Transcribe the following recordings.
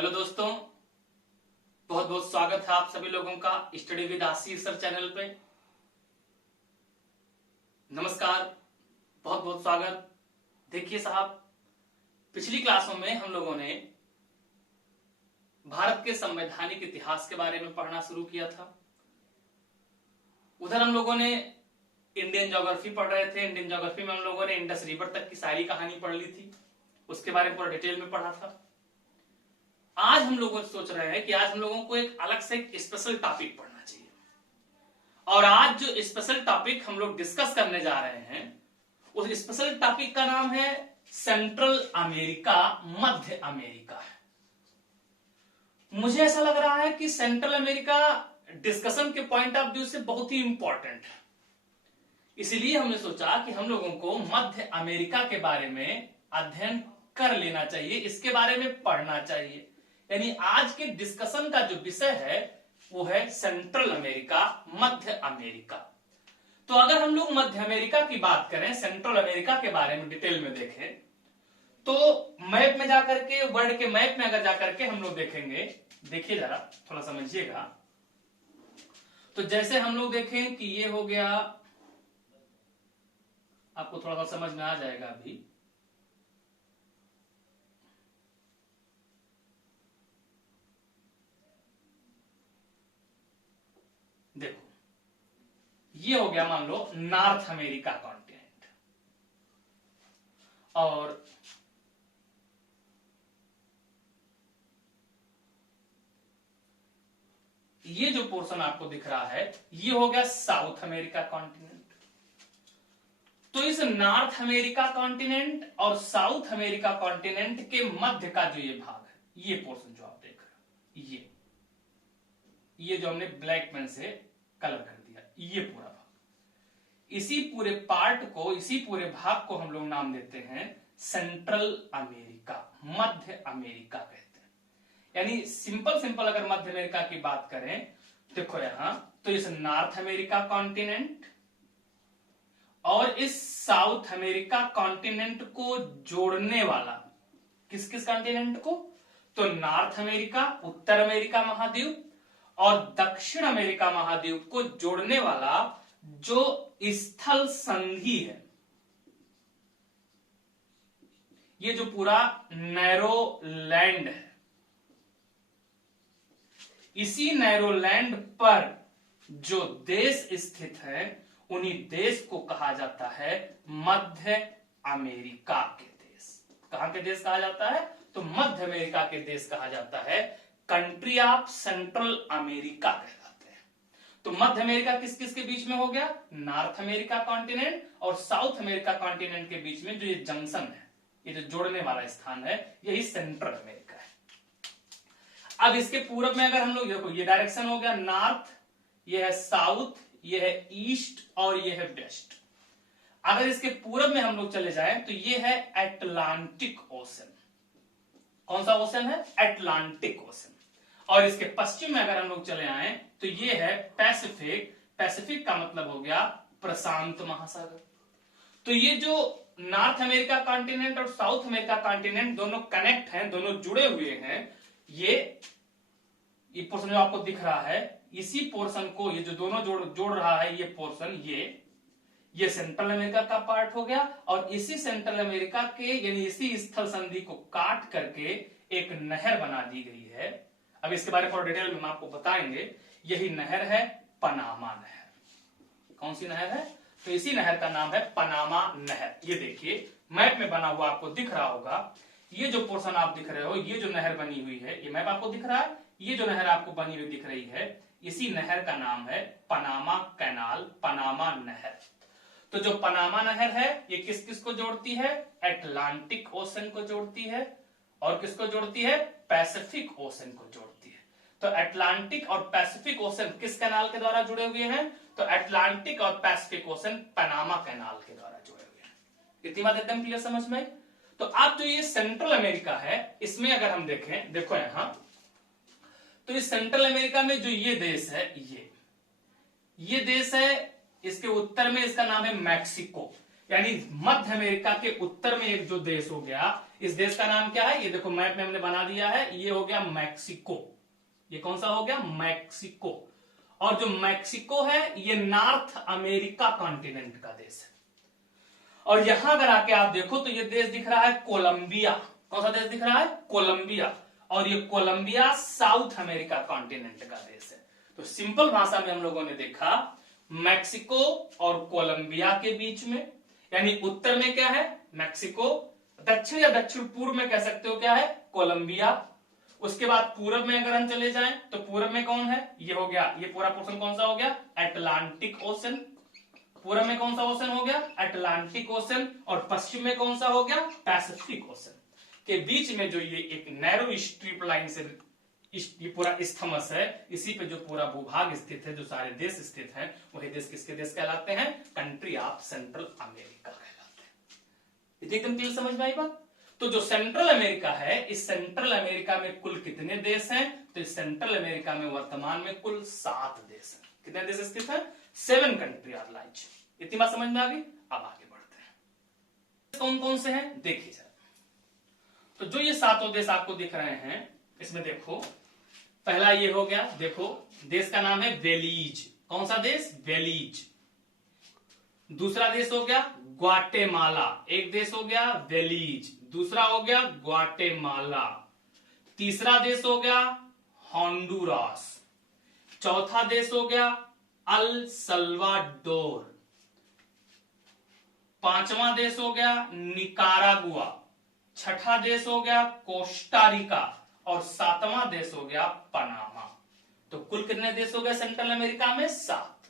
Hello दोस्तों, बहुत बहुत स्वागत है आप सभी लोगों का study with Ashish sir channel पे। नमस्कार, बहुत बहुत स्वागत। देखिए साहब, पिछली क्लासों में हम लोगों ने भारत के संवैधानिक इतिहास के बारे में पढ़ना शुरू किया था। उधर हम लोगों ने इंडियन ज्योग्राफी पढ़ रहे थे। इंडियन ज्योग्राफी में हम लोगों ने इंडस रिवर तक की सारी कहानी पढ़ ली थी, उसके बारे में पूरा डिटेल में पढ़ा था। आज हम लोग सोच रहे हैं कि आज हम लोगों को एक अलग से एक स्पेशल टॉपिक पढ़ना चाहिए, और आज जो स्पेशल टॉपिक हम लोग डिस्कस करने जा रहे हैं उस स्पेशल टॉपिक का नाम है सेंट्रल अमेरिका, मध्य अमेरिका है। मुझे ऐसा लग रहा है कि सेंट्रल अमेरिका डिस्कशन के पॉइंट ऑफ व्यू से बहुत ही इंपॉर्टेंट है, इसीलिए हमने सोचा कि हम लोगों को मध्य अमेरिका के बारे में अध्ययन कर लेना चाहिए, इसके बारे में पढ़ना चाहिए। यानी आज के डिस्कशन का जो विषय है वो है सेंट्रल अमेरिका, मध्य अमेरिका। तो अगर हम लोग मध्य अमेरिका की बात करें, सेंट्रल अमेरिका के बारे में डिटेल में देखें, तो मैप में जाकर के, वर्ल्ड के मैप में अगर जाकर के हम लोग देखेंगे, देखिए जरा थोड़ा समझिएगा। तो जैसे हम लोग देखें कि ये हो गया, आपको थोड़ा सा समझ में आ जाएगा अभी। देखो, ये हो गया मान लो नॉर्थ अमेरिका कॉन्टिनेंट, और ये जो पोर्शन आपको दिख रहा है ये हो गया साउथ अमेरिका कॉन्टिनेंट। तो इस नॉर्थ अमेरिका कॉन्टिनेंट और साउथ अमेरिका कॉन्टिनेंट के मध्य का जो ये भाग है, ये पोर्शन जो आप देख रहे हो, ये जो हमने ब्लैक पेन से कलर कर दिया, ये पूरा भाग, इसी पूरे पार्ट को, इसी पूरे भाग को हम लोग नाम देते हैं सेंट्रल अमेरिका, मध्य अमेरिका कहते हैं। यानी सिंपल अगर मध्य अमेरिका की बात करें, देखो यहां तो इस नॉर्थ अमेरिका कॉन्टिनेंट और इस साउथ अमेरिका कॉन्टिनेंट को जोड़ने वाला, किस किस कॉन्टिनेंट को, तो नॉर्थ अमेरिका, उत्तर अमेरिका महाद्वीप और दक्षिण अमेरिका महाद्वीप को जोड़ने वाला जो स्थल संधि है, ये जो पूरा नैरो लैंड है, इसी नैरो लैंड पर जो देश स्थित है, उन्हीं देश को कहा जाता है मध्य अमेरिका के देश। कहां के देश कहा जाता है, तो मध्य अमेरिका के देश कहा जाता है, कंट्री ऑफ सेंट्रल अमेरिका कहलाते हैं। तो मध्य अमेरिका किस किस के बीच में हो गया, नॉर्थ अमेरिका कॉन्टिनेंट और साउथ अमेरिका कॉन्टिनेंट के बीच में जो ये जंक्शन है, ये जो जोड़ने वाला स्थान है, यही सेंट्रल अमेरिका है। अब इसके पूरब में अगर हम लोग देखो, ये डायरेक्शन हो गया नॉर्थ, ये है साउथ, ये है ईस्ट और ये है वेस्ट। अगर इसके पूरब में हम लोग चले जाएं तो ये है अटलांटिक ओशन। कौन सा ओशन है, अटलांटिक ओशन। और इसके पश्चिम में अगर हम लोग चले आए तो ये है पैसिफिक। पैसिफिक का मतलब हो गया प्रशांत महासागर। तो ये जो नॉर्थ अमेरिका कॉन्टिनेंट और साउथ अमेरिका कॉन्टिनेंट दोनों कनेक्ट हैं, दोनों जुड़े हुए हैं। ये पोर्शन जो आपको दिख रहा है, इसी पोर्शन को, ये जो दोनों जोड़ रहा है, ये पोर्शन, ये सेंट्रल अमेरिका का पार्ट हो गया। और इसी सेंट्रल अमेरिका के, यानी इसी स्थल संधि को काट करके एक नहर बना दी गई है। अब इसके बारे में और डिटेल में हम आपको बताएंगे। यही नहर है पनामा नहर। कौन सी नहर है, तो इसी नहर का नाम है पनामा नहर। ये देखिए मैप में बना हुआ आपको दिख रहा होगा, ये जो पोर्शन आप दिख रहे हो, ये जो नहर बनी हुई है, ये मैप आपको दिख रहा है, ये जो नहर आपको बनी हुई दिख रही है, इसी नहर का नाम है पनामा कैनाल, पनामा नहर। तो जो पनामा नहर है, ये किस किस को जोड़ती है, अटलांटिक ओशन को जोड़ती है, और किसको जोड़ती है, पैसिफिक ओशन को जोड़ती है। तो अटलांटिक और पैसिफिक ओशन किस कैनाल के द्वारा जुड़े हुए हैं, तो अटलांटिक और पैसिफिक ओशन पनामा कैनाल के द्वारा जुड़े हुए हैं। इतनी बात एकदम क्लियर समझ में। तो अब जो ये सेंट्रल अमेरिका है, इसमें अगर हम देखें, देखो यहां, तो इस सेंट्रल अमेरिका में जो ये देश है, ये देश है, इसके उत्तर में इसका नाम है मैक्सिको। यानी मध्य अमेरिका के उत्तर में एक जो देश हो गया, इस देश का नाम क्या है? ये देखो मैप में हमने बना दिया है, ये हो गया मैक्सिको। ये कौन सा हो गया? मैक्सिको। और जो मैक्सिको है ये नॉर्थ अमेरिका कॉन्टिनेंट का देश है। और यहां अगर आके आप देखो तो ये देश दिख रहा है कोलंबिया। कौन सा देश दिख रहा है? कोलंबिया। और ये कोलंबिया साउथ अमेरिका कॉन्टिनेंट का देश है। तो सिंपल भाषा में हम लोगों ने देखा मैक्सिको और कोलंबिया के बीच में, यानी उत्तर में क्या है? मैक्सिको। दक्षिण या दक्षिण पूर्व में कह सकते हो क्या है? कोलंबिया। उसके बाद पूरब में अगर हम चले जाएं तो पूरब में कौन है? ये हो गया, ये पूरा पोर्शन कौन सा हो गया? Atlantic ocean. पूरब में कौन सा ओशन हो गया? Atlantic ocean. और पश्चिम में कौन सा हो गया? Pacific ocean. के बीच में जो ये एक नैरो स्ट्रिप लाइन से ये पूरा स्थमस है, इसी पे जो पूरा भूभाग स्थित है, जो सारे देश स्थित हैं, वही देश किसके देश कहलाते हैं? कंट्री ऑफ सेंट्रल अमेरिका कहलाते हैं। एकदम क्लियर समझ में आई बात? तो जो सेंट्रल अमेरिका है, इस सेंट्रल अमेरिका में कुल कितने देश हैं? तो इस सेंट्रल अमेरिका में वर्तमान में कुल 7 देश हैं। कितने देश स्थित हैं? 7 कंट्री आर लाइज। इतनी बात समझ में आ गई? अब आगे बढ़ते हैं। कौन कौन से हैं देखिए जरा। तो जो ये 7 देश आपको दिख रहे हैं, इसमें देखो पहला ये हो गया, देखो देश का नाम है बेलीज। कौन सा देश? बेलीज। दूसरा देश हो गया ग्वाटेमाला। एक देश हो गया बेलीज, दूसरा हो गया ग्वाटेमाला। तीसरा देश हो गया होंडुरास। चौथा देश हो गया अल सल्वाडोर। पांचवा देश हो गया निकारागुआ। छठा देश हो गया कोस्टारिका। और 7वां देश हो गया पनामा। तो कुल कितने देश हो गए सेंट्रल अमेरिका में? 7।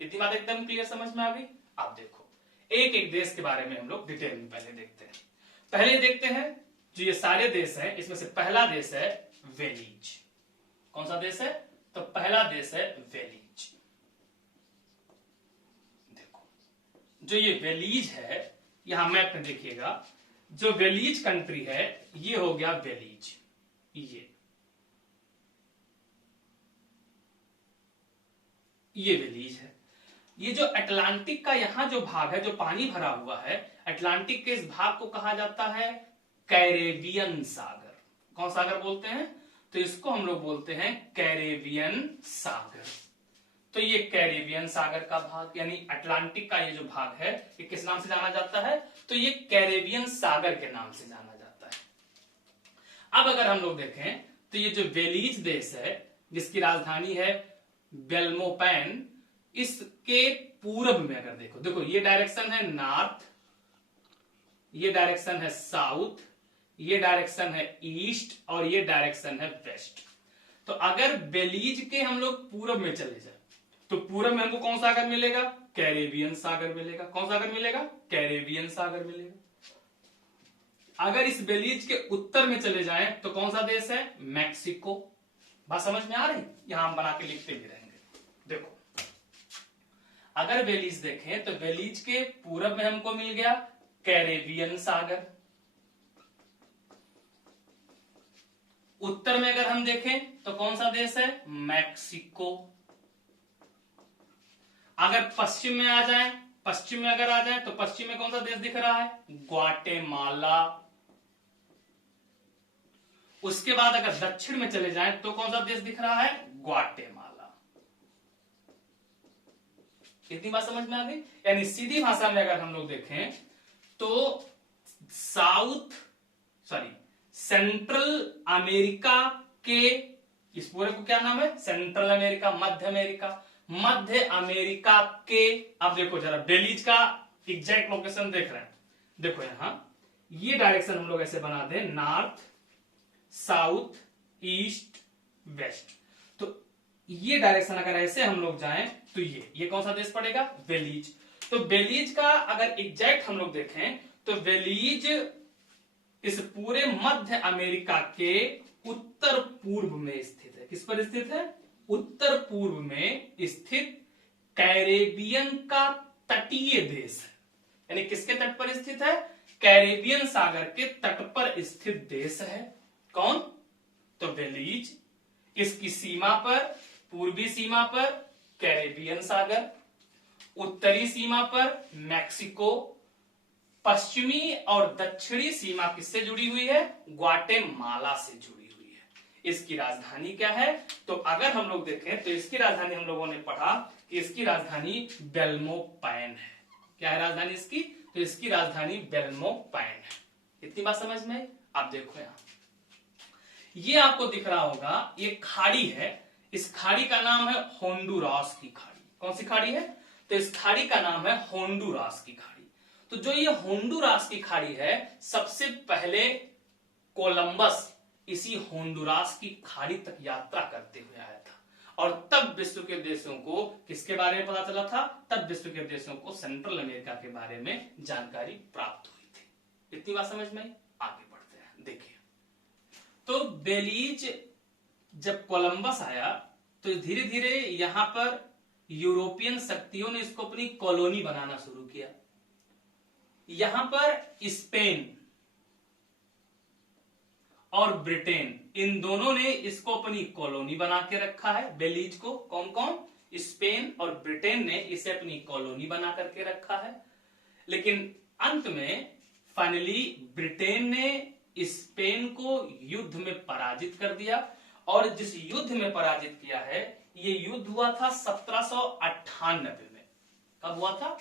इतनी बात एकदम क्लियर समझ में आ गई? आप देखो एक एक देश के बारे में हम लोग डिटेल में पहले देखते हैं। पहले देखते हैं जो ये सारे देश हैं, इसमें से पहला देश है वेलीज। कौन सा देश है? तो पहला देश है वेलीज। देखो जो ये वेलीज है, यहां मैप में देखिएगा, जो वेलीज कंट्री है ये हो गया वेलीज। ये वेलीज है। ये जो अटलांटिक का यहां जो भाग है, जो पानी भरा हुआ है, अटलांटिक के इस भाग को कहा जाता है कैरेबियन सागर। कौन सागर बोलते हैं? तो इसको हम लोग बोलते हैं कैरेबियन सागर। तो ये कैरेबियन सागर का भाग, यानी अटलांटिक का ये जो भाग है, ये किस नाम से जाना जाता है? तो ये कैरेबियन सागर के नाम से जाना जाता है। अब अगर हम लोग देखें तो ये जो वेलीज देश है, जिसकी राजधानी है बेल्मोपैन, इसके पूर्व में अगर देखो, देखो ये डायरेक्शन है नॉर्थ, ये डायरेक्शन है साउथ, ये डायरेक्शन है ईस्ट और ये डायरेक्शन है वेस्ट। तो अगर बेलीज के हम लोग पूर्व में चले जाए तो पूर्व में हमको कौन सा सागर मिलेगा? कैरेबियन सागर मिलेगा। कौन सा सागर मिलेगा? कैरेबियन सागर मिलेगा। अगर इस बेलीज के उत्तर में चले जाएं तो कौन सा देश है? मैक्सिको। बात समझ में आ रही? यहां हम बना के लिखते भी रहेंगे। देखो अगर बेलीज देखें तो बेलीज के पूरब में हमको मिल गया कैरेबियन सागर। उत्तर में अगर हम देखें तो कौन सा देश है? मैक्सिको। अगर पश्चिम में आ जाए, पश्चिम में अगर आ जाए तो पश्चिम में कौन सा देश दिख रहा है? ग्वाटेमाला। उसके बाद अगर दक्षिण में चले जाएं तो कौन सा देश दिख रहा है? ग्वाटेमाला। कितनी बात समझ में आ गई? यानी सीधी भाषा में अगर हम लोग देखें तो सेंट्रल अमेरिका के, इस पूरे को क्या नाम है? सेंट्रल अमेरिका, मध्य अमेरिका। मध्य अमेरिका के, अब देखो जरा बेलीज का एग्जैक्ट लोकेशन देख रहे हैं। देखो यहां ये डायरेक्शन हम लोग ऐसे बना दें, नॉर्थ साउथ ईस्ट वेस्ट। तो ये डायरेक्शन अगर ऐसे हम लोग जाएं तो ये कौन सा देश पड़ेगा? बेलीज। तो बेलीज का अगर एग्जैक्ट हम लोग देखें तो बेलीज इस पूरे मध्य अमेरिका के उत्तर पूर्व में स्थित है। किस पर स्थित है? उत्तर पूर्व में स्थित कैरेबियन का तटीय देश है। यानी किसके तट पर स्थित है? कैरेबियन सागर के तट पर स्थित देश है। कौन? तो बेलीज। इसकी सीमा पर, पूर्वी सीमा पर कैरेबियन सागर, उत्तरी सीमा पर मैक्सिको, पश्चिमी और दक्षिणी सीमा किससे जुड़ी हुई है? ग्वाटेमाला से जुड़ी हुई है। इसकी राजधानी क्या है? तो अगर हम लोग देखें तो इसकी राजधानी हम लोगों ने पढ़ा कि इसकी राजधानी बेल्मोपैन है। क्या है राजधानी इसकी? तो इसकी राजधानी बेल्मोपैन है। इतनी बात समझ में? आप देखो यहां, ये आपको दिख रहा होगा, ये खाड़ी है। इस खाड़ी का नाम है होंडुरास की खाड़ी। कौन सी खाड़ी है? तो इस खाड़ी का नाम है होंडुरास की खाड़ी। तो जो ये होंडुरास की खाड़ी है, सबसे पहले कोलंबस इसी होंडुरास की खाड़ी तक यात्रा करते हुए आया था, और तब विश्व के देशों को किसके बारे में पता चला था? तब विश्व के देशों को सेंट्रल अमेरिका के बारे में जानकारी प्राप्त हुई थी। इतनी बात समझ में? आगे बढ़ते हैं। देखिए, तो बेलीज जब कोलंबस आया तो धीरे धीरे यहां पर यूरोपियन शक्तियों ने इसको अपनी कॉलोनी बनाना शुरू किया। यहां पर स्पेन और ब्रिटेन, इन दोनों ने इसको अपनी कॉलोनी बना के रखा है। बेलीज को कौन कौन? स्पेन और ब्रिटेन ने इसे अपनी कॉलोनी बना करके रखा है। लेकिन अंत में फाइनली ब्रिटेन ने स्पेन को युद्ध में पराजित कर दिया, और जिस युद्ध में पराजित किया है, ये युद्ध हुआ था 1798 में। कब हुआ था?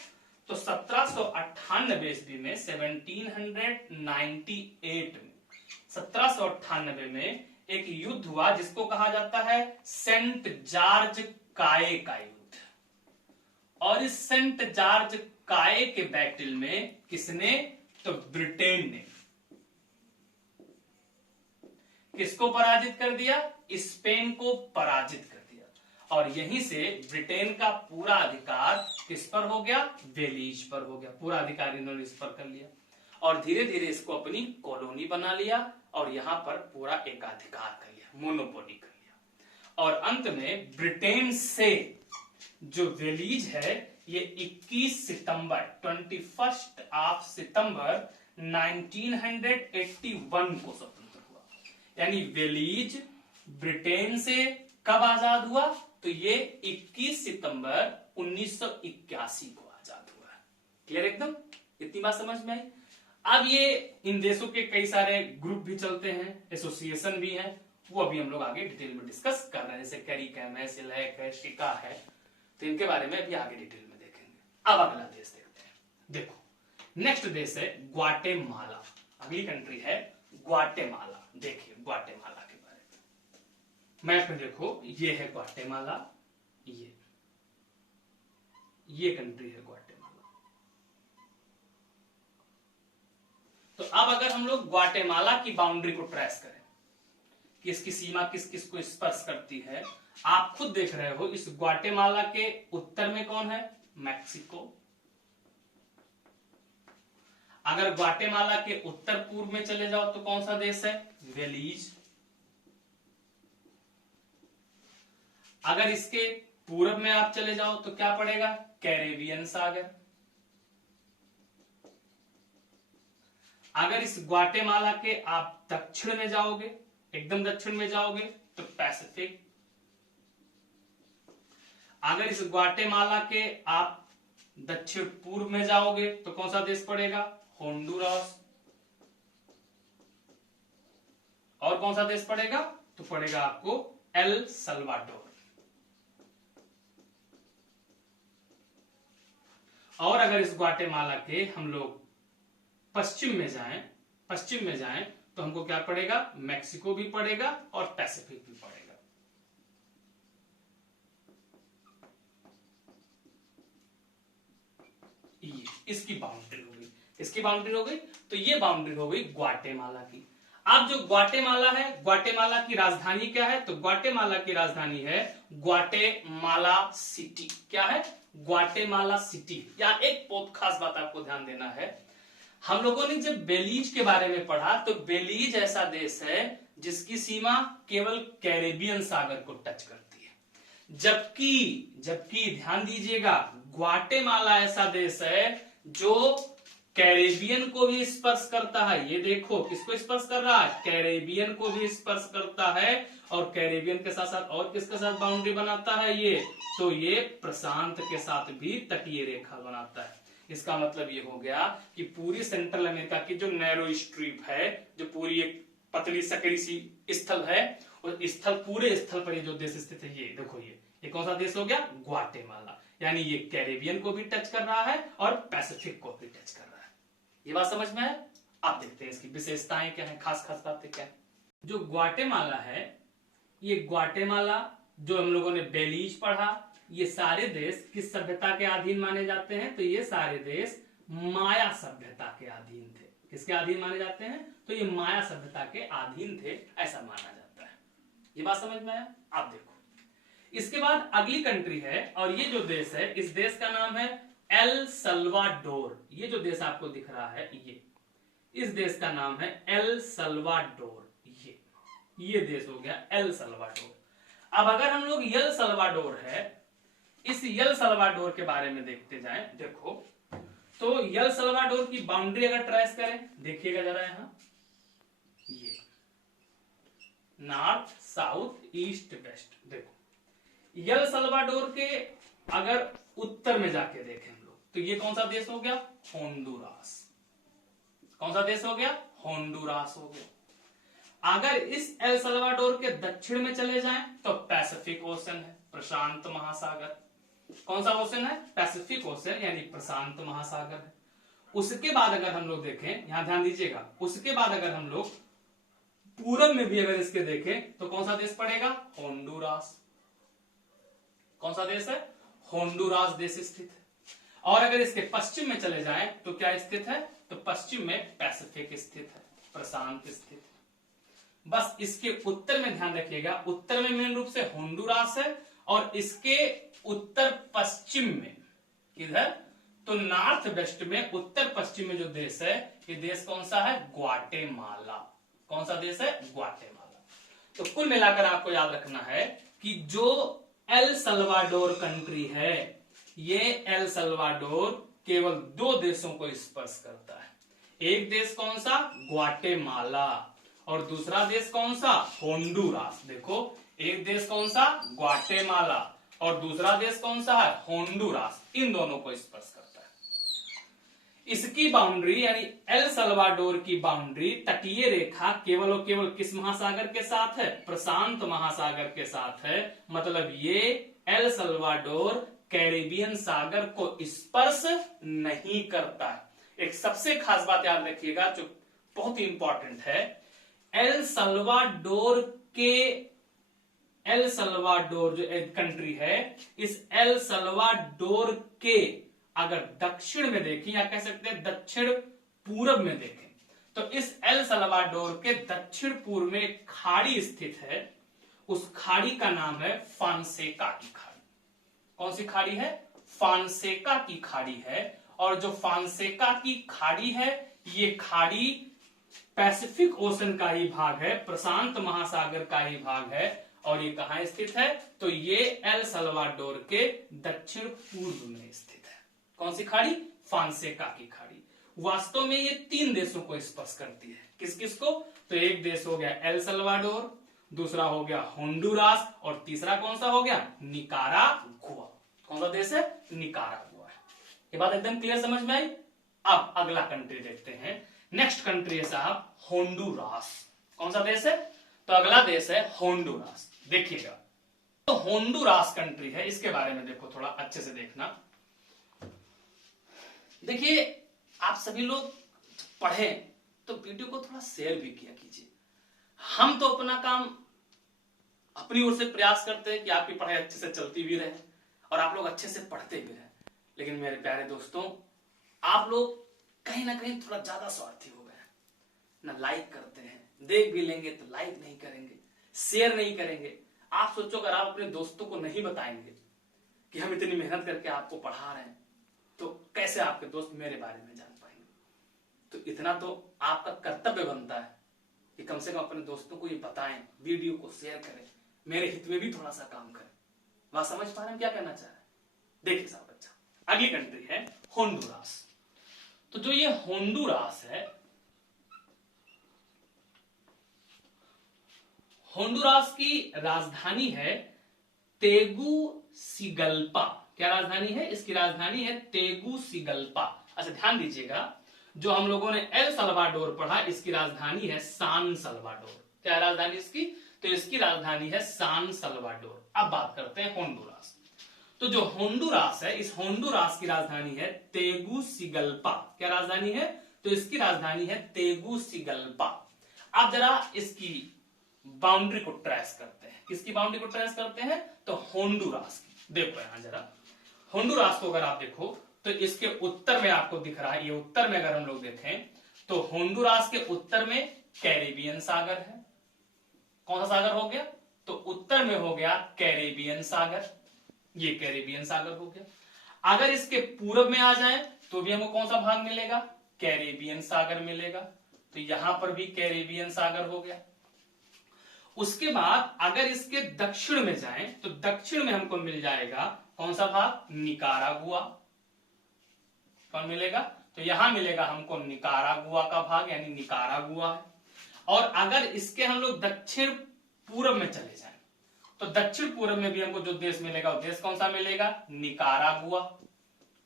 तो 1798 ईस्वी में, 1798 में एक युद्ध हुआ जिसको कहा जाता है सेंट जॉर्ज काय का युद्ध। और इस सेंट जॉर्ज काय के बैटल में किसने? तो ब्रिटेन ने किसको पराजित कर दिया? स्पेन को पराजित कर दिया। और यहीं से ब्रिटेन का पूरा अधिकार किस पर हो गया? बेलीज पर हो गया। पूरा अधिकार इन्होंने इस पर कर लिया, और धीरे धीरे इसको अपनी कॉलोनी बना लिया, और यहां पर पूरा एकाधिकार कर लिया, मोनोपोली कर लिया। और अंत में ब्रिटेन से जो बेलीज है, ये 21 सितंबर 1981 को स्वतंत्र हुआ। यानी बेलीज ब्रिटेन से कब आजाद हुआ? तो ये 21 सितंबर 1981 को आजाद हुआ। क्लियर एकदम? इतनी बात समझ में आई? अब ये इन देशों के कई सारे ग्रुप भी चलते हैं, एसोसिएशन भी हैं, वो अभी हम लोग आगे डिटेल में डिस्कस कर रहे हैं। जैसे कैरिकम है, सिलेक है, शिका है, तो इनके बारे में अभी आगे डिटेल में देखेंगे। अब अगला देश देखते हैं। देखो, नेक्स्ट देश है ग्वाटेमाला। अगली कंट्री है ग्वाटेमाला। देखिए ग्वाटेमाला के बारे में मैप में देखो, ये है ग्वाटेमाला, ये कंट्री है ग्वाटेमाला। तो अब अगर हम लोग ग्वाटेमाला की बाउंड्री को ट्रेस करें कि इसकी सीमा किस किस को स्पर्श करती है, आप खुद देख रहे हो। इस ग्वाटेमाला के उत्तर में कौन है? मैक्सिको। अगर ग्वाटेमाला के उत्तर पूर्व में चले जाओ तो कौन सा देश है? बेलीज। अगर इसके पूर्व में आप चले जाओ तो क्या पड़ेगा? कैरेबियन सागर। अगर इस ग्वाटेमाला के आप दक्षिण में जाओगे, एकदम दक्षिण में जाओगे, तो पैसिफिक। अगर इस ग्वाटेमाला के आप दक्षिण पूर्व में जाओगे तो कौन सा देश पड़ेगा? होंडुरास। और कौन सा देश पड़ेगा? तो पड़ेगा आपको एल सल्वाडोर। और अगर इस ग्वाटेमाला के हम लोग पश्चिम में जाएं तो हमको क्या पड़ेगा? मैक्सिको भी पड़ेगा और पैसिफिक भी पड़ेगा। ये इसकी बाउंड्री हो गई। इसकी बाउंड्री हो गई। तो ये बाउंड्री हो गई ग्वाटेमाला की। अब जो ग्वाटेमाला है, ग्वाटेमाला की राजधानी क्या है? तो ग्वाटेमाला की राजधानी है ग्वाटेमाला सिटी। क्या है? Guatemala city. यहां एक बहुत खास बात आपको ध्यान देना है। हम लोगों ने जब बेलीज के बारे में पढ़ा तो बेलीज ऐसा देश है जिसकी सीमा केवल कैरेबियन सागर को टच करती है, जबकि ध्यान दीजिएगा, ग्वाटेमाला ऐसा देश है जो कैरेबियन को भी स्पर्श करता है। ये देखो, किसको स्पर्श कर रहा है? कैरेबियन को भी स्पर्श करता है। और कैरेबियन के साथ साथ और किसके साथ बाउंड्री बनाता है ये? तो ये प्रशांत के साथ भी तटीय रेखा बनाता है। इसका मतलब ये हो गया कि पूरी सेंट्रल अमेरिका की जो नैरो स्ट्रिप है, जो पूरी एक पतली सकरी सी स्थल है, और स्थल पूरे स्थल पर ये जो देश स्थित है, ये देखो ये कौन सा देश हो गया? ग्वाटेमाला। यानी ये कैरेबियन को भी टच कर रहा है और पैसिफिक को भी टच कर रहा है। ये बात समझ में है? आप देखते हैं इसकी विशेषताएं क्या है, खास खास बातें क्या है। जो ग्वाटेमाला है, ये ग्वाटेमाला जो हम लोगों ने बेलीज पढ़ा, ये सारे देश किस सभ्यता के अधीन माने जाते हैं? तो ये सारे देश माया सभ्यता के अधीन थे। किसके अधीन माने जाते हैं? तो ये माया सभ्यता के अधीन थे, ऐसा माना जाता है। ये बात समझ में आया? आप देखो, इसके बाद अगली कंट्री है, और ये जो देश है, इस देश का नाम है एल सल्वाडोर। ये जो देश आपको दिख रहा है, ये इस देश का नाम है एल सल्वाडोर। ये देश हो गया एल सल्वाडोर। अब अगर हम लोग यल सल्वाडोर है, इस यल सल्वाडोर के बारे में देखते जाएं, देखो तो यल सल्वाडोर की बाउंड्री अगर ट्रेस करें, देखिएगा जरा यहां, ये नॉर्थ साउथ ईस्ट वेस्ट। देखो यल सल्वाडोर के अगर उत्तर में जाके देखें हम लोग, तो ये कौन सा देश हो गया? होंडुरास। कौन सा देश हो गया? होंडुरास हो गया। अगर इस एल सल्वाडोर के दक्षिण में चले जाएं तो पैसिफिक ओशन है, प्रशांत महासागर। कौन सा ओशन है? पैसिफिक ओशन, यानी प्रशांत महासागर है। उसके बाद अगर हम लोग देखें, यहां ध्यान दीजिएगा, उसके बाद अगर हम लोग पूरब में भी अगर इसके देखें तो कौन सा देश पड़ेगा? होंडुरास। कौन सा देश है? होंडुरास देश स्थित है। और अगर इसके पश्चिम में चले जाएं तो क्या स्थित है? तो पश्चिम में पैसिफिक स्थित है, प्रशांत स्थित है। बस इसके उत्तर में ध्यान रखिएगा, उत्तर में मेन रूप से होंडुरास है, और इसके उत्तर पश्चिम में किधर? तो नॉर्थ वेस्ट में उत्तर पश्चिम में जो देश है, ये देश कौन सा है? ग्वाटेमाला। कौन सा देश है? ग्वाटेमाला। तो कुल मिलाकर आपको याद रखना है कि जो एल सल्वाडोर कंट्री है, ये एल सल्वाडोर केवल दो देशों को स्पर्श करता है। एक देश कौन सा? ग्वाटेमाला, और दूसरा देश कौन सा? होंडुरास। देखो, एक देश कौन सा? ग्वाटेमाला, और दूसरा देश कौन सा है? होंडुरास। इन दोनों को स्पर्श करता है। इसकी बाउंड्री यानी एल सल्वाडोर की बाउंड्री, तटीय रेखा केवल और केवल किस महासागर के साथ है? प्रशांत महासागर के साथ है। मतलब ये एल सल्वाडोर कैरेबियन सागर को स्पर्श नहीं करता है। एक सबसे खास बात याद रखिएगा जो बहुत ही इंपॉर्टेंट है, एल सल्वाडोर जो कंट्री है, इस एल सल्वाडोर के अगर दक्षिण में देखें, या कह सकते हैं दक्षिण पूरब में देखें, तो इस एल सल्वाडोर के दक्षिण पूर्व में एक खाड़ी स्थित है। उस खाड़ी का नाम है फॉन्सेका की खाड़ी। कौन सी खाड़ी है? फॉन्सेका की खाड़ी है। और जो फॉन्सेका की खाड़ी है, ये खाड़ी पैसिफिक ओशन का ही भाग है, प्रशांत महासागर का ही भाग है। और ये कहां स्थित है? तो ये एल सल्वाडोर के दक्षिण पूर्व में स्थित है। कौन सी खाड़ी? फॉन्सेका की खाड़ी। वास्तव में ये तीन देशों को स्पर्श करती है। किस किस को? तो एक देश हो गया एल सल्वाडोर, दूसरा हो गया होंडुरास, और तीसरा कौन सा हो गया? निकारागुआ। कौन सा देश है? निकारागुआ। ये बात एकदम क्लियर समझ में आई? अब अगला कंट्री देखते हैं। नेक्स्ट कंट्री है साहब होंडुरास। कौन सा देश है? तो अगला देश है होंडुरास। देखिएगा, तो होंडुरास कंट्री है, इसके बारे में देखो, थोड़ा अच्छे से देखना। देखिए, आप सभी लोग पढ़ें तो वीडियो को थोड़ा शेयर भी किया कीजिए। हम तो अपना काम अपनी ओर से प्रयास करते हैं कि आपकी पढ़ाई अच्छे से चलती भी रहे और आप लोग अच्छे से पढ़ते भी रहे। लेकिन मेरे प्यारे दोस्तों, आप लोग कहीं ना कहीं थोड़ा ज्यादा स्वार्थी हो गए हैं। ना लाइक करते हैं, देख भी लेंगे तो लाइक नहीं करेंगे, शेयर नहीं करेंगे। आप सोचो, अगर आप अपने दोस्तों को नहीं बताएंगे कि हम इतनी मेहनत करके आपको पढ़ा रहे हैं, तो कैसे आपके दोस्त मेरे बारे में जान पाएंगे? तो इतना तो आपका कर्तव्य बनता है कि कम से कम अपने दोस्तों को ये बताएं, वीडियो को शेयर करें, मेरे हित में भी थोड़ा सा काम करें। वहां समझ पा रहे हैं क्या कहना चाह रहे हैं? देखिए साहब, अच्छा, अगली कंट्री है होंडुरास। तो जो ये होंडुरास है, होंडुरास की राजधानी है तेगुसिगल्पा। क्या राजधानी है इसकी? राजधानी है तेगुसिगल्पा। अच्छा ध्यान दीजिएगा, जो हम लोगों ने एल सल्वाडोर पढ़ा, इसकी राजधानी है सान सल्वाडोर। क्या है राजधानी इसकी? तो इसकी राजधानी है सान सल्वाडोर। अब बात करते हैं होंडुरास। तो जो होंडुरास है, इस होंडुरास की राजधानी है तेगुसिगल्पा। क्या राजधानी है? तो इसकी राजधानी है तेगुसिगल्पा। अब जरा इसकी बाउंड्री को ट्रेस करते हैं। किसकी बाउंड्री को ट्रेस करते हैं? तो होंडुरास की। देखो यहां जरा, होंडुरास को अगर आप देखो तो इसके उत्तर में आपको दिख रहा है, ये उत्तर में अगर हम लोग देखें तो होंडुरास के उत्तर में कैरेबियन सागर है। कौन सा सागर हो गया? तो उत्तर में हो गया कैरेबियन सागर, ये कैरेबियन सागर हो गया। अगर इसके पूर्व में आ जाए तो भी हमको कौन सा भाग मिलेगा? कैरेबियन सागर मिलेगा। तो यहां पर भी कैरेबियन सागर हो गया। उसके बाद अगर इसके दक्षिण में जाएं तो दक्षिण में हमको मिल जाएगा कौन सा भाग? निकारागुआ। कौन मिलेगा? तो यहां मिलेगा हमको निकारागुआ का भाग, यानी निकारागुआ है। और अगर इसके हम लोग दक्षिण पूर्व में चले जाएं तो दक्षिण पूर्व में भी हमको जो देश मिलेगा वो देश कौन सा मिलेगा? निकारागुआ।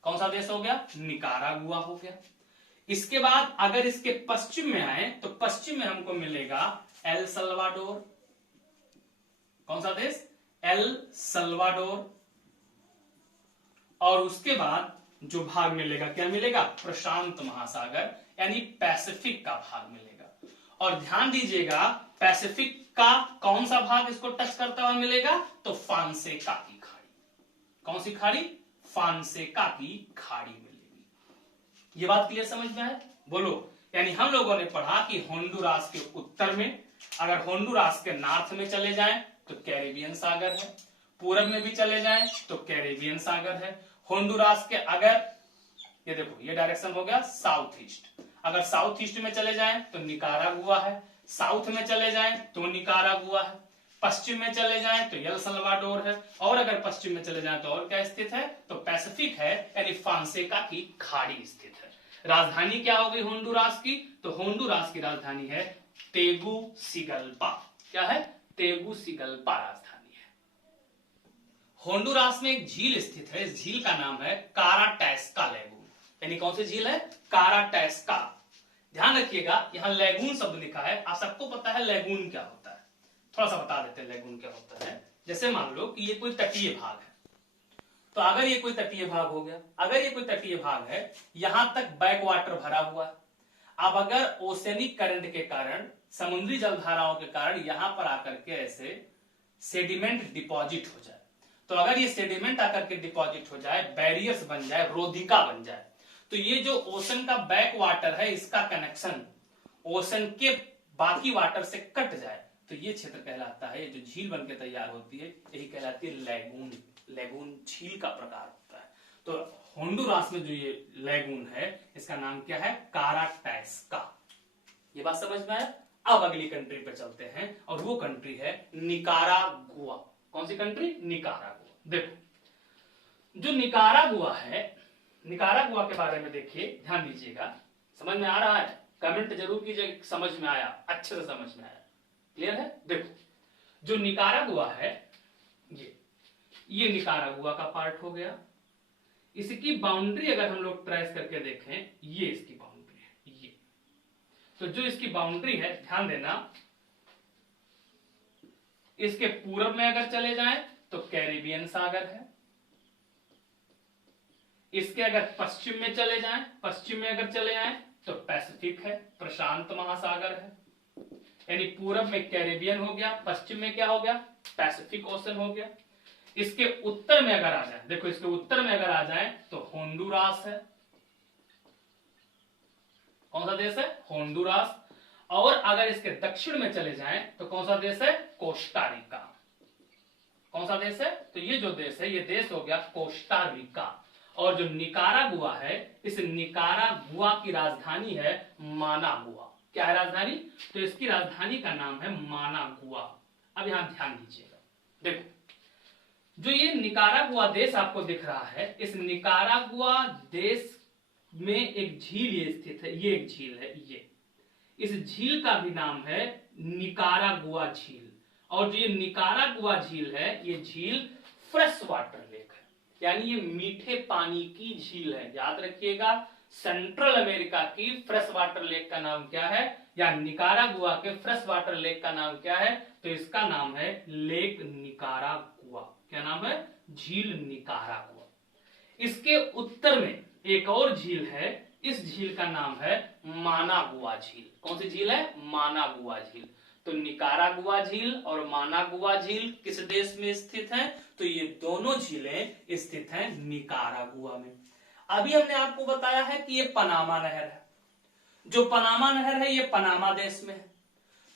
कौन सा देश हो गया? निकारागुआ हो गया। इसके बाद अगर इसके पश्चिम में आए तो पश्चिम में हमको मिलेगा एल सल्वाडोर। कौन सा देश? El Salvador. और उसके बाद जो भाग मिलेगा क्या मिलेगा? प्रशांत महासागर, यानी पैसिफिक का भाग मिलेगा। और ध्यान दीजिएगा, पैसिफिक का कौन सा भाग इसको टच करता हुआ मिलेगा? तो फांसेका की खाड़ी। कौन सी खाड़ी? फांसेका की खाड़ी मिलेगी। ये बात क्लियर समझ में आए? बोलो। यानी हम लोगों ने पढ़ा कि होंडुरास के उत्तर में, अगर होंडुरास के नॉर्थ में चले जाएं तो कैरेबियन सागर है, पूरब में भी चले जाएं तो कैरेबियन सागर है। होंडुरास के अगर ये देखो, ये डायरेक्शन हो गया साउथ ईस्ट, अगर साउथ ईस्ट में चले जाएं तो निकारागुआ है, साउथ में चले जाएं तो निकारागुआ है, पश्चिम में चले जाएं तो एल सल्वाडोर है, और अगर पश्चिम में चले जाएं तो और क्या स्थित है? तो पैसिफिक है, यानी फांसेका की खाड़ी स्थित है। राजधानी क्या हो गई होंडुरास की? तो होंडुरास की राजधानी है तेगुसिगल्पा। क्या है? तेगुसिगल्पा राजधानी है। होंडुरास में एक झील स्थित है, इस झील का नाम है काराटैस्का लेगून। यानी कौन सी झील है? काराटैस्का। ध्यान रखिएगा, यहां लेगून शब्द लिखा है। आप सबको पता है लेगून क्या होता है, थोड़ा सा बता देते हैं लेगून क्या होता है। जैसे मान लो कि ये कोई तटीय भाग है, तो अगर ये कोई तटीय भाग हो गया, अगर ये कोई तटीय भाग है, यहां तक बैक वाटर भरा हुआ है। अब अगर ओसेनिक करंट के कारण, समुद्री जलधाराओं के कारण यहां पर आकर के ऐसे सेडिमेंट डिपॉजिट हो जाए, तो अगर ये सेडिमेंट आकर के डिपॉजिट हो जाए, बैरियर्स बन जाए, रोधिका बन जाए, तो ये जो ओशन का बैक वाटर है, इसका कनेक्शन ओशन के बाकी वाटर से कट जाए, तो ये क्षेत्र कहलाता है, जो झील बनके तैयार होती है, यही कहलाती है लेगून। लेगून झील का प्रकार होता है। तो होंडुरास में जो ये लेगून है, इसका नाम क्या है? काराटैस्का। ये बात समझ में आया? अब अगली कंट्री पे चलते हैं, और वो कंट्री है निकारागुआ। कौन सी कंट्री? निकारागुआ। देखो, जो निकारागुआ है, निकारागुआ के बारे में देखिए, ध्यान दीजिएगा। समझ में आ रहा है? कमेंट जरूर कीजिए समझ में आया, अच्छे से समझ में आया। क्लियर है? देखो, जो निकारागुआ है, ये निकारागुआ का पार्ट हो गया। इसकी बाउंड्री अगर हम लोग ट्रेस करके देखें, ये इसकी बाउंड्री है, ये। तो जो इसकी बाउंड्री है, ध्यान देना, इसके पूरब में अगर चले जाएं तो कैरिबियन सागर है, इसके अगर पश्चिम में चले जाएं, पश्चिम में अगर चले जाएं तो पैसिफिक है, प्रशांत महासागर है। यानी पूरब में कैरिबियन हो गया, पश्चिम में क्या हो गया? पैसिफिक ओशन हो गया। इसके उत्तर में अगर आ जाए, देखो इसके उत्तर में अगर आ जाए तो होंडुरास है। कौन सा देश है? होंडुरास। और अगर इसके दक्षिण में चले जाएं तो कौन सा देश है? Costa Rica. कौन सा देश है? तो ये जो देश है, ये देश हो गया कोस्टा रिका। और जो निकारागुआ है, इस निकारागुआ की राजधानी है मानागुआ। क्या है राजधानी? तो इसकी राजधानी का नाम है मानागुआ। अब यहां ध्यान दीजिएगा, देखो, जो ये निकारागुआ देश आपको दिख रहा है, इस निकारागुआ देश में एक झील ये स्थित है, ये एक झील है, ये। इस झील का भी नाम है निकारागुआ झील। और जो ये निकारागुआ झील है, ये झील फ्रेश वाटर लेक है, यानी ये मीठे पानी की झील है। याद रखिएगा, सेंट्रल अमेरिका की फ्रेश वाटर लेक का नाम क्या है, या निकारागुआ के फ्रेश वाटर लेक का नाम क्या है, तो इसका नाम है लेक निकारागुआ। क्या नाम है, झील निकारागुआ। इसके उत्तर में एक और झील है, इस झील का नाम है मानागुआ झील। कौन सी झील है, मानागुआ झील। तो निकारागुआ झील और मानागुआ झील किस देश में स्थित है, तो ये दोनों झीलें स्थित हैं निकारागुआ में। अभी हमने आपको बताया है कि ये पनामा नहर है, जो पनामा नहर है ये पनामा देश में है।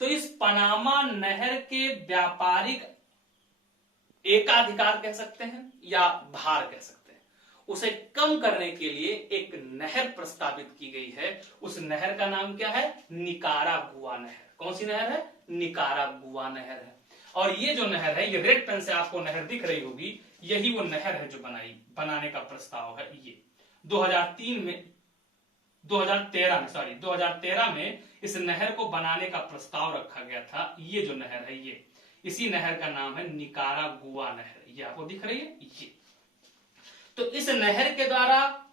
तो इस पनामा नहर के व्यापारिक एकाधिकार कह सकते हैं या भार कह सकते हैं, उसे कम करने के लिए एक नहर प्रस्तावित की गई है। उस नहर का नाम क्या है, निकारागुआ नहर। कौन सी नहर है, निकारागुआ नहर है। और ये जो नहर है, ये रेड पेन से आपको नहर दिख रही होगी, यही वो नहर है जो बनाने का प्रस्ताव है। ये 2013 में इस नहर को बनाने का प्रस्ताव रखा गया था। ये जो नहर है, ये इसी नहर का नाम है निकारागुआ नहर। ये आपको दिख रही है ये। तो इस नहर के द्वारा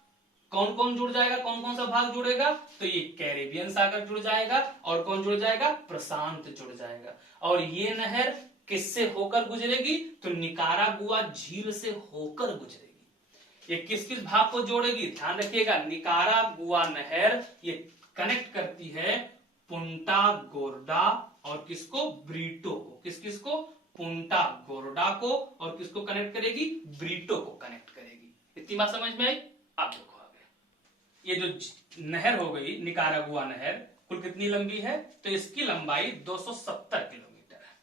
कौन कौन जुड़ जाएगा, कौन कौन सा भाग जुड़ेगा, तो ये कैरेबियन सागर जुड़ जाएगा, और कौन जुड़ जाएगा, प्रशांत जुड़ जाएगा। और ये नहर किससे होकर गुजरेगी, तो निकारागुआ झील से होकर गुजरेगी। ये किस किस भाग को जोड़ेगी, ध्यान रखिएगा, निकारागुआ नहर ये कनेक्ट करती है पुंटा गोर्डा और किसको, ब्रीटो को। किस किस को, पुंटा गोर्डा को, और किसको कनेक्ट करेगी, ब्रीटो को कनेक्ट करेगी। इतनी बात समझ में आई। आप देखो आगे, ये जो नहर हो गई निकारागुआ नहर, कुल कितनी लंबी है, तो इसकी लंबाई 270 किलोमीटर है।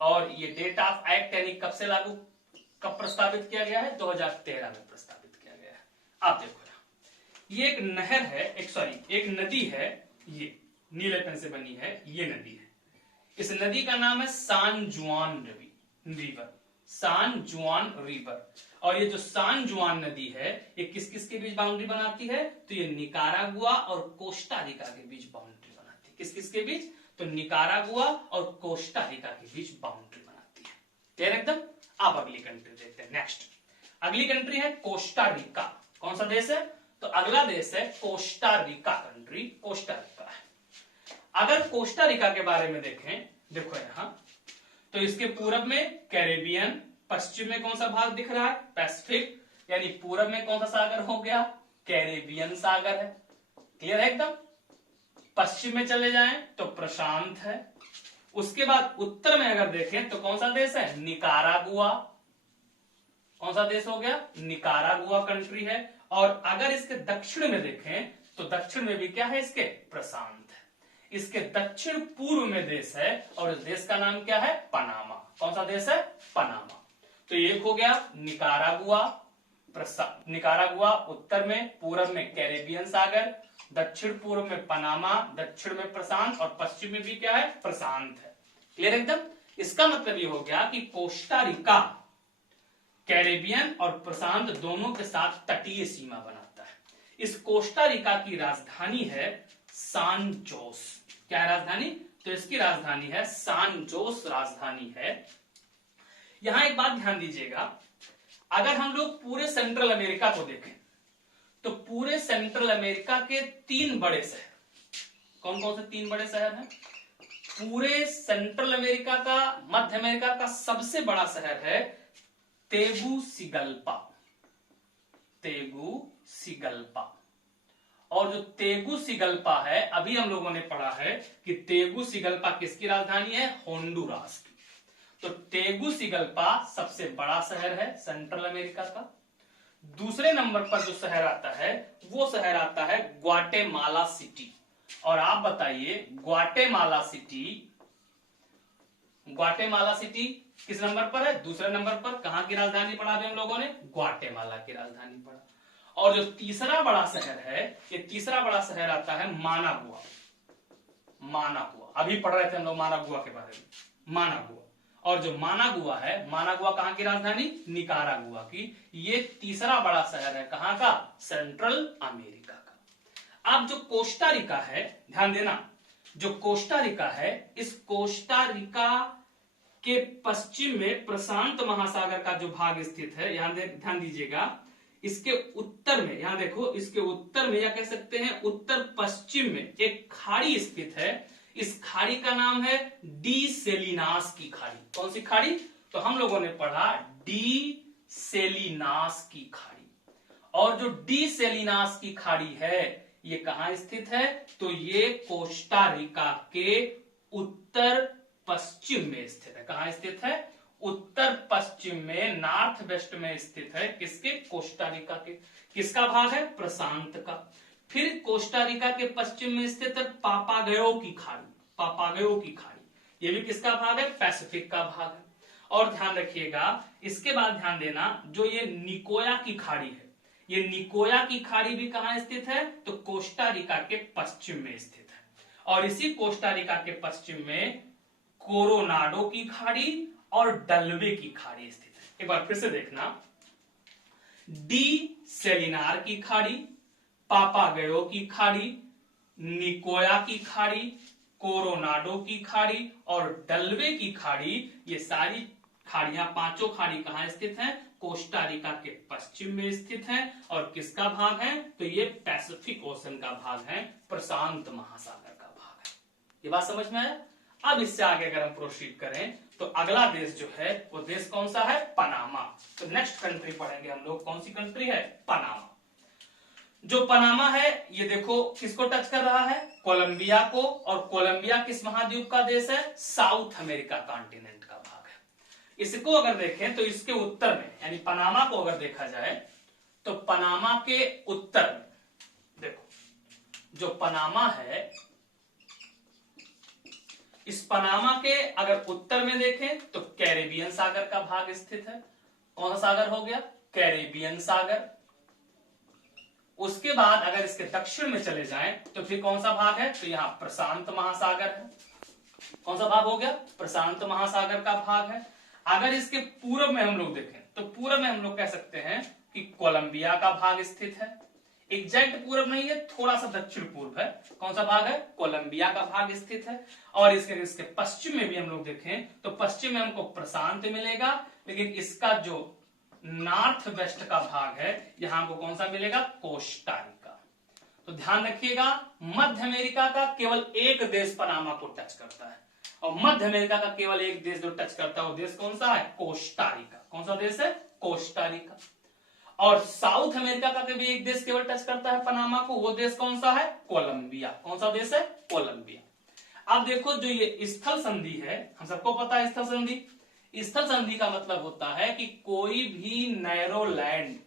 और ये डेट ऑफ एक्ट यानी कब से लागू, कब प्रस्तावित किया गया है, 2013 में प्रस्तावित किया गया है। आप देखो ये एक नहर है, एक नदी है, ये नीले पेन से बनी है, ये नदी है। इस नदी का नाम है सान जुआन रिवर, सान जुआन रिवर। और ये जो सान जुआन नदी है, ये किस किस के बीच बाउंड्री बनाती है, तो ये निकारागुआ और कोस्टा रिका के बीच बाउंड्री बनाती है। किस किस के बीच, तो निकारागुआ और कोस्टा रिका के बीच बाउंड्री बनाती है। क्लियर एकदम। आप अगली कंट्री देखते हैं। नेक्स्ट अगली कंट्री है कोस्टा रिका। कौन सा देश है, तो अगला देश है Costa Rica country, Costa Rica है। अगर कोस्टा रिका के बारे में देखें, देखो यहां, तो इसके पूरब में कैरेबियन, पश्चिम में कौन सा भाग दिख रहा है, पैसिफिक, यानी पूरब में कौन सा सागर हो गया, कैरेबियन सागर है। क्लियर है एकदम। पश्चिम में चले जाएं तो प्रशांत है। उसके बाद उत्तर में अगर देखें तो कौन सा देश है, निकारागुआ। कौन सा देश हो गया, निकारागुआ कंट्री है। और अगर इसके दक्षिण में देखें तो दक्षिण में भी क्या है, इसके प्रशांत है। इसके दक्षिण पूर्व में देश है, और इस देश का नाम क्या है, पनामा। कौन सा देश है, पनामा। तो एक हो गया निकारागुआ, निकारागुआ उत्तर में, पूर्व में कैरेबियन सागर, दक्षिण पूर्व में पनामा, दक्षिण में प्रशांत, और पश्चिम में भी क्या है, प्रशांत है। क्लियर एकदम। इसका मतलब ये हो गया कि कोस्टा रिका कैरेबियन और प्रशांत दोनों के साथ तटीय सीमा बनाता है। इस कोस्टा रिका की राजधानी है सान जोस। क्या राजधानी, तो इसकी राजधानी है सान जोस राजधानी है। यहां एक बात ध्यान दीजिएगा, अगर हम लोग पूरे सेंट्रल अमेरिका को देखें तो पूरे सेंट्रल अमेरिका के 3 बड़े शहर, कौन कौन से 3 बड़े शहर हैं, पूरे सेंट्रल अमेरिका का, मध्य अमेरिका का सबसे बड़ा शहर है तेगुसिगल्पा। तेगुसिगल्पा। और जो तेगुसिगल्पा है, अभी हम लोगों ने पढ़ा है कि तेगुसिगल्पा किसकी राजधानी है, होंडुरास की। तो तेगुसिगल्पा सबसे बड़ा शहर है सेंट्रल अमेरिका का। दूसरे नंबर पर जो शहर आता है, वो शहर आता है ग्वाटेमाला सिटी। और आप बताइए ग्वाटेमाला सिटी, ग्वाटेमाला सिटी किस नंबर पर है, दूसरे नंबर पर। कहां की राजधानी पढ़ा हम लोगों ने, ग्वाटेमाला की राजधानी पढ़ा। और जो तीसरा बड़ा शहर है, ये तीसरा बड़ा शहर आता है मानागुआ। मानागुआ अभी पढ़ रहे थे हम लोग मानागुआ के बारे में, मानागुआ। और जो मानागुआ है, मानागुआ कहां की राजधानी, निकारागुआ की। ये तीसरा बड़ा शहर है, कहां का, सेंट्रल अमेरिका का। अब जो कोस्टा रिका है, ध्यान देना, जो कोस्टा रिका है, इस कोस्टा रिका के पश्चिम में प्रशांत महासागर का जो भाग स्थित है, यहां ध्यान दीजिएगा, इसके उत्तर में, यहां देखो, इसके उत्तर में या कह सकते हैं उत्तर पश्चिम में एक खाड़ी स्थित है। इस खाड़ी का नाम है डी सेलिनास की खाड़ी। कौन सी खाड़ी? तो हम लोगों ने पढ़ा डी सेलिनास की खाड़ी। और जो डी सेलिनास की खाड़ी है ये कहां स्थित है? तो ये कोस्टा रिका के उत्तर पश्चिम में स्थित है। कहां स्थित है? उत्तर पश्चिम में, नॉर्थ वेस्ट में स्थित है। किसके? कोस्टा रिका के। किसका भाग है? प्रशांत का। फिर कोस्टा रिका के पश्चिम में स्थित है पापागयो की खाड़ी। पापागयो की खाड़ी ये भी किसका भाग है? पैसिफिक का भाग है। और ध्यान रखिएगा, इसके बाद ध्यान देना, जो ये निकोया की खाड़ी है, ये निकोया की खाड़ी भी कहां स्थित है? तो कोस्टा रिका के पश्चिम में स्थित है। और इसी कोस्टा रिका के पश्चिम में कोरोनाडो की खाड़ी और डल्वे की खाड़ी स्थित है। एक बार फिर से देखना, डी सेलिनार की खाड़ी, पापागयो की खाड़ी, निकोया की खाड़ी, कोरोनाडो की खाड़ी और डल्वे की खाड़ी, ये सारी खाड़ियां, पांचों खाड़ी कहां स्थित हैं? कोस्टा रिका के पश्चिम में स्थित हैं। और किसका भाग है? तो ये पैसिफिक ओशन का भाग है, प्रशांत महासागर का भाग है। ये बात समझ में आया? अब इससे आगे अगर हम प्रोसीड करें तो अगला देश जो है वो देश कौन सा है? पनामा। तो नेक्स्ट कंट्री पढ़ेंगे हम लोग। कौन सी कंट्री है? पनामा। जो पनामा है ये देखो किसको टच कर रहा है? कोलंबिया को। और कोलंबिया किस महाद्वीप का देश है? साउथ अमेरिका कॉन्टिनेंट का भाग है। इसको अगर देखें तो इसके उत्तर में, यानी पनामा को अगर देखा जाए तो पनामा के उत्तर में देखो, जो पनामा है, इस पनामा के अगर उत्तर में देखें तो कैरेबियन सागर का भाग स्थित है। कौन सा सागर हो गया? कैरेबियन सागर। उसके बाद अगर इसके दक्षिण में चले जाएं तो फिर कौन सा भाग है? तो यहां प्रशांत महासागर है। कौन सा भाग हो गया? प्रशांत महासागर का भाग है। अगर इसके पूर्व में हम लोग देखें तो पूर्व में हम लोग कह सकते हैं कि कोलंबिया का भाग स्थित है। एग्जैक्ट पूर्व नहीं है, थोड़ा सा दक्षिण पूर्व है। कौन सा भाग है? कोलंबिया का भाग स्थित है। और इसके पश्चिम में भी हम लोग देखें तो पश्चिम में हमको प्रशांत मिलेगा, लेकिन इसका जो नॉर्थ वेस्ट का भाग है यहां हमको कौन सा मिलेगा? Costa Rica. तो ध्यान रखिएगा, मध्य अमेरिका का केवल एक देश पनामा को टच करता है, और मध्य अमेरिका का केवल एक देश जो टच करता है वो देश कौन सा है? Costa Rica. कौन सा देश है? Costa Rica. और साउथ अमेरिका का भी एक देश केवल टच करता है पनामा को, वो देश कौन सा है? कोलंबिया। कौन सा देश है? कोलंबिया। अब देखो, जो ये स्थल संधि है, हम सबको पता है स्थल संधि। स्थल संधि का मतलब होता है कि कोई भी नैरो लैंड,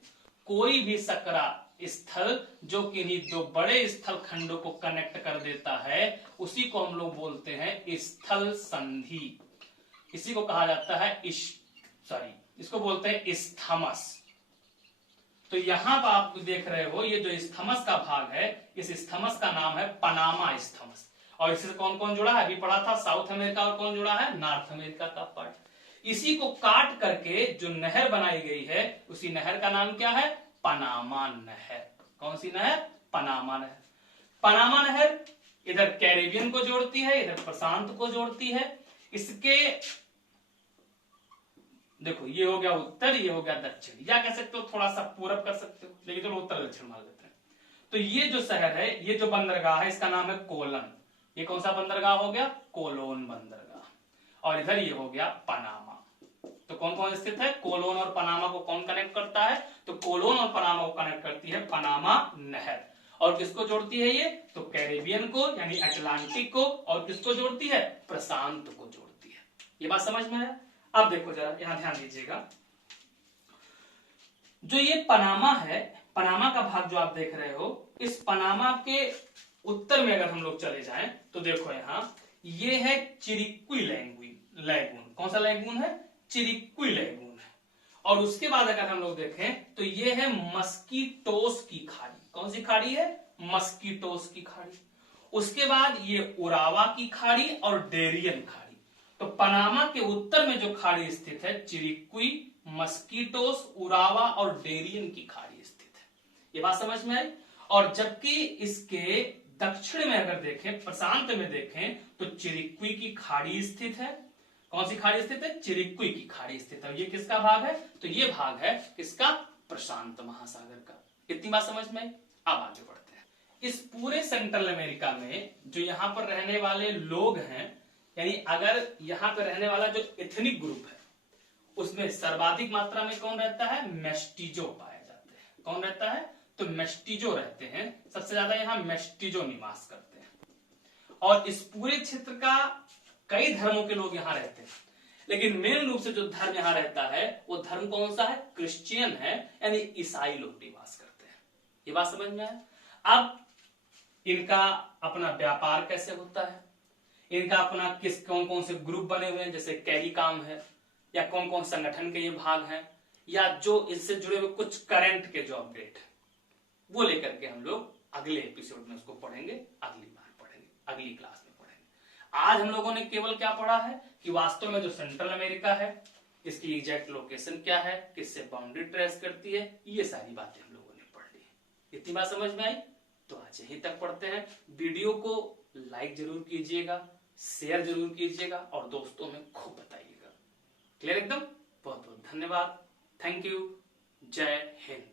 कोई भी सकरा स्थल जो किन्हीं दो बड़े स्थल खंडों को कनेक्ट कर देता है, उसी को हम लोग बोलते हैं स्थल संधि। इसी को कहा जाता है इसको बोलते हैं इस्थमस। तो यहां पर आप देख रहे हो, ये जो इस्थमस का भाग है, इस इस्थमस का नाम है पनामा इस्थमस। और इससे कौन कौन जुड़ा है? अभी पढ़ा था साउथ अमेरिका, और कौन जुड़ा है? नॉर्थ अमेरिका का पार्ट। इसी को काट करके जो नहर बनाई गई है, उसी नहर का नाम क्या है? पनामा नहर। कौन सी नहर? पनामा नहर। पनामा नहर इधर कैरेबियन को जोड़ती है, इधर प्रशांत को जोड़ती है। इसके देखो, ये हो गया उत्तर, ये हो गया दक्षिण, या कह सकते हो थोड़ा सा पूरब कर सकते हो, लेकिन चलो उत्तर दक्षिण मान लेते हैं। तो ये जो शहर है, ये जो बंदरगाह है, इसका नाम है कोलन। ये कौन सा बंदरगाह हो गया? कोलोन बंदरगाह। और इधर ये हो गया पनामा। तो कौन कौन स्थित है? कोलोन और पनामा को कौन कनेक्ट करता है? तो कोलोन और पनामा को कनेक्ट करती है पनामा नहर। और किसको जोड़ती है ये? तो कैरेबियन को, यानी अटलांटिक को। और किसको जोड़ती है? प्रशांत को जोड़ती है। ये बात समझ में आया? अब देखो जरा, यहां ध्यान दीजिएगा, जो ये पनामा है, पनामा का भाग जो आप देख रहे हो, इस पनामा के उत्तर में अगर हम लोग चले जाएं तो देखो यहां ये है चिरिक्वी लैगून। कौन सा लैगून है? चिरिक्वी लैगून है। और उसके बाद अगर हम लोग देखें तो ये है मस्कीटोस की खाड़ी। कौन सी खाड़ी है? मस्कीटोस की खाड़ी। उसके बाद ये उरावा की खाड़ी और डेरियन खाड़ी। तो पनामा के उत्तर में जो खाड़ी स्थित है, चिरिक्वी, मस्कीटोस, उरावा और डेरियन की खाड़ी स्थित है। ये बात समझ में आई? और जबकि इसके दक्षिण में अगर देखें, प्रशांत में देखें, तो चिरिक्वी की खाड़ी स्थित है। कौन सी खाड़ी स्थित है? चिरिक्वी की खाड़ी स्थित है। ये किसका भाग है? तो ये भाग है किसका? प्रशांत महासागर का। इतनी बात समझ में आई। अब आगे बढ़ते हैं। इस पूरे सेंट्रल अमेरिका में जो यहाँ पर रहने वाले लोग हैं, यानी अगर यहाँ पे रहने वाला जो एथनिक ग्रुप है उसमें सर्वाधिक मात्रा में कौन रहता है? मेस्टिजो पाए जाते हैं। कौन रहता है? तो मेस्टिजो रहते हैं। सबसे ज्यादा यहाँ मेस्टिजो निवास करते हैं और इस पूरे क्षेत्र का कई धर्मों के लोग यहाँ रहते हैं, लेकिन मेन रूप से जो धर्म यहाँ रहता है वो धर्म कौन सा है? क्रिश्चियन है, यानी ईसाई लोग निवास करते हैं। ये बात समझ में आया। अब इनका अपना व्यापार कैसे होता है, इनका अपना किस कौन कौन से ग्रुप बने हुए हैं, जैसे कैरी काम है, या कौन कौन संगठन के ये भाग हैं, या जो इससे जुड़े हुए कुछ करंट के जो अपडेट है वो लेकर के हम लोग अगले एपिसोड में उसको पढ़ेंगे, अगली बार पढ़ेंगे, अगली क्लास में पढ़ेंगे। आज हम लोगों ने केवल क्या पढ़ा है कि वास्तव में जो सेंट्रल अमेरिका है इसकी एग्जैक्ट लोकेशन क्या है, किससे बाउंड्री ट्रेस करती है, ये सारी बातें हम लोगों ने पढ़ ली। इतनी बात समझ में आई? तो आज यहीं तक पढ़ते हैं। वीडियो को लाइक जरूर कीजिएगा, शेयर जरूर कीजिएगा और दोस्तों में खूब बताइएगा। क्लियर एकदम? बहुत बहुत धन्यवाद। Thank you. जय हिंद।